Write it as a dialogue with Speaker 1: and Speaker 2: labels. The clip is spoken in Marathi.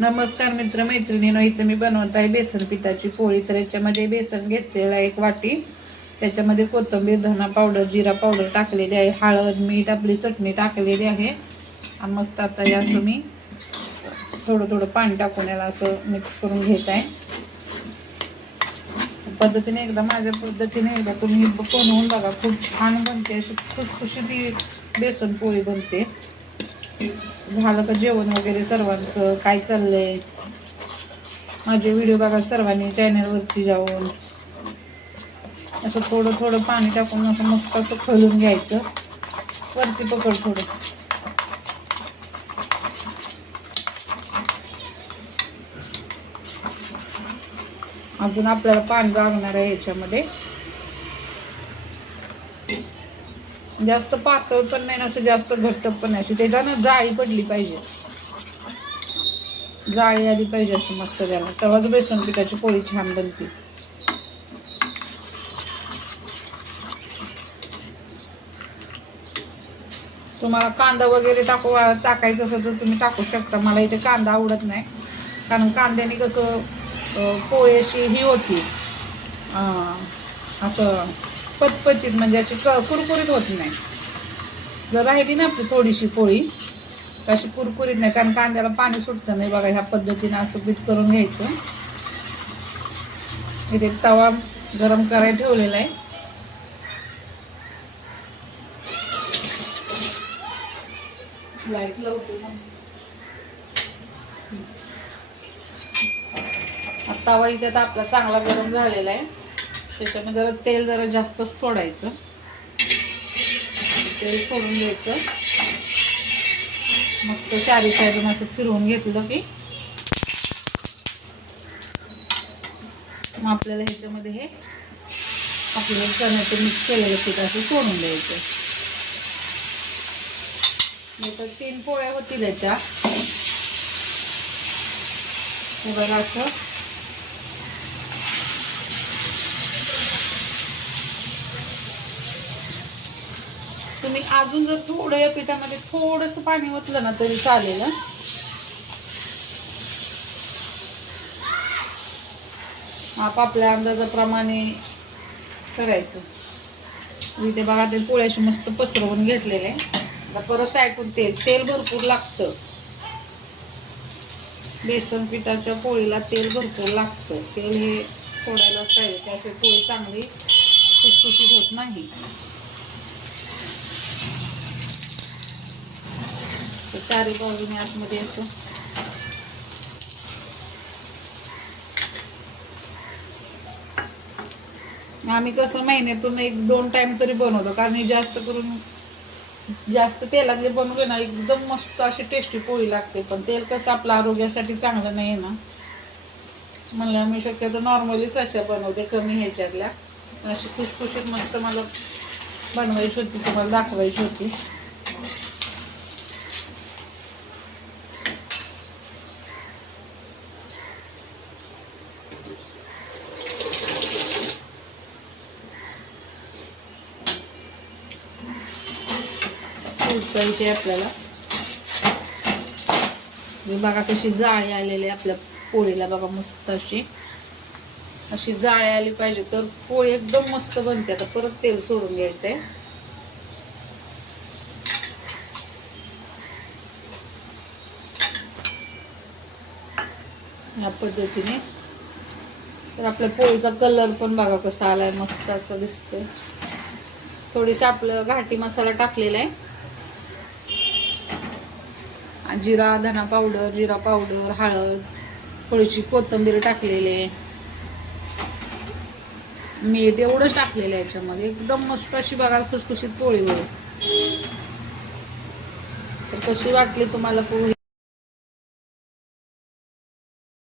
Speaker 1: नमस्कार मित्र मैत्रिणीनो इथं मी बनवत आहे बेसन पिठाची पोळी. तर याच्यामध्ये बेसन घेतलेला आहे एक वाटी. त्याच्यामध्ये कोथिंबीर धना पावडर जिरा पावडर टाकलेली आहे. हळद मीठ आपली चटणी टाकलेली आहे. आणि मस्त आता हे असं मी थोडं थोडं पाणी टाकून याला असं मिक्स करून घेत आहे. पद्धतीने एकदा माझ्या पद्धतीने एकदा तुम्ही बनवून बघा. खूप छान बनते. अशी खुसखुशीत ती बेसन पोळी बनते. झालं का जेवण वगैरे सर्वांचं? काय चाललंय? माझे व्हिडिओ बघा सर्वांनी चॅनलवरती जाऊन. असं थोडं थोडं पाणी टाकून असं मस्त असं खलून घ्यायचं. वरती पकड थोडं. अजून आपल्याला पाणी लागणार आहे याच्यामध्ये. जास्त पातळ पण नाही ना असं जास्त घट्ट पण नाही. अशी त्याच्यानं जाळी पडली पाहिजे. जाळी आली पाहिजे अशी मस्त त्याला. तेव्हाच बेसन पिठाची पोळी छान बनते. तुम्हाला कांदा वगैरे टाकू टाकायचं असेल तर तुम्ही टाकू शकता. मला इथे कांदा आवडत नाही. कारण कांद्याने कसं पोळी अशी ही होती. असं पचपचित म्हणजे अशी क कुरकुरीत होत नाही. जर राहिली ना आपली थोडीशी पोळी. तर अशी कुरकुरीत नाही कारण कांद्याला पाणी सुटतं नाही. बघा ह्या पद्धतीनं असं पीठ करून घ्यायचं. इथे तवा गरम करायला ठेवलेला आहे. लाइट लावते तवा इथे आपला चांगला गरम झालेला आहे. त्याच्यामध्ये जरा तेल जरा जास्त सोडायचं. तेल सोडून द्यायचं. मस्त चारी साईडून असं फिरवून घेतलं की मग आपल्याला ह्याच्यामध्ये हे आपल्याला चण्याचं मिक्स केलेलं पीठ असं सोडून द्यायचं. नाही तर तीन पोळ्या होतील याच्या. बघा असं तुम्ही अजून जर थोडं या पिठामध्ये थोडंसं पाणी ओतलं ना तरी चालेल हं. आपापल्या अंदाजाप्रमाणे करायचं. इथे बघा ते पोळ्याशी मस्त पसरवून घेतलेले. आता परत साईडून तेल तेल भरपूर लागतं. बेसन पिठाच्या पोळीला तेल भरपूर लागतं. तेल हे सोडायलाच पाहिजे त्याशिवाय पोळी चांगली खुसखुशीत होत नाही. चारी बाजूने आतमध्ये असं. आम्ही कसं महिन्यातून एक दोन टाइम तरी बनवतो कारण जास्त करून जास्त तेलातले बनवले ना एकदम मस्त अशी टेस्टी पोळी लागते. पण तेल कसं आपलं आरोग्यासाठी चांगलं नाही ना. म्हणलं मी शक्यतो नॉर्मलीच अशा बनवते कमी ह्याच्यातल्या. अशी खुशखुशीत मस्त मला बनवायची होती तुम्हाला दाखवायची होती. उचलायची आपल्याला. बघा कशी जाळी आलेली आहे आपल्या पोळीला बघा मस्त अशी. अशी जाळी आली पाहिजे तर पोळी एकदम मस्त बनते. आता परत तेल सोडून घ्यायचंय. या पद्धतीने. तर आपल्या पोळीचा कलर पण बघा कसा आलाय मस्त असं दिसतोय. थोडीशी आपलं घाटी मसाला टाकलेला आहे. जिरा धना पावडर जिरा पावडर हळद थोडीशी कोथिंबीर टाकलेले मीठ एवढंच टाकलेलं आहे याच्यामध्ये. एकदम मस्त अशी बघा खुसखुशीत पोळी होईल. तर कशी वाटली तुम्हाला पोळी?